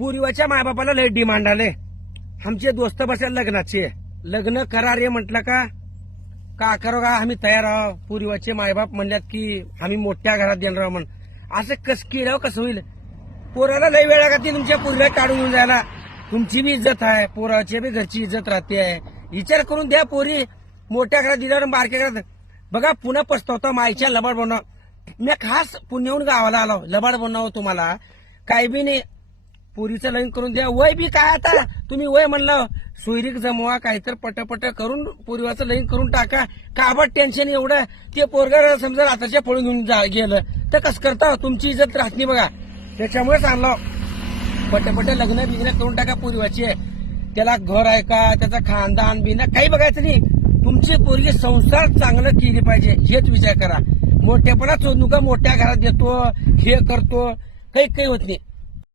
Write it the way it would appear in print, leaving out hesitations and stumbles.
पूर्वीच्या मायबापाला लय डिमांड आले. आमचे दोस्त बसले लग्नाचे. लग्न करा रे म्हटलं का करो का आम्ही तयार आहोत. पूर्वीचे मायबाप म्हणल्यात की आम्ही मोठ्या घरात देणार आहोत म्हणून. असं कस केलं कसं होईल. पोराला लय वेळा का ती तुमच्या पोरीला काढून घेऊन जायला. तुमची बी इज्जत आहे, पोराची बी घरची इज्जत राहते आहे. विचार करून द्या. पोरी मोठ्या घरात दिल्यावर बारक्या घरात बघा पुन्हा पछतावता. माईच्या लबाड बनव. मी खास पुण्याहून गावाला आलो लबाड बनव तुम्हाला काय बी नाही. पोरीचं लग्न करून द्या. वय बी काय आता तुम्ही वय म्हणलं सोयरीक जमवा काहीतर पटपट करून पोरीवाचं लग्न करून टाका. काबड टेन्शन एवढं. ते पोरगा समजा आताच्या पळून घेऊन गेलं तर कसं करता. तुमची इज्जत राहत नाही बघा. त्याच्यामुळेच आणलो पटपट लग्न बिग्न करून टाका पोरीवाची. त्याला घर आहे का त्याचा खानदान बिना काही बघायचं नाही. तुमची पोरगी संसार चांगलं केली पाहिजे हेच विचार करा. मोठेपणा चोद नका. मोठ्या घरात देतो हे करतो काही होत नाही.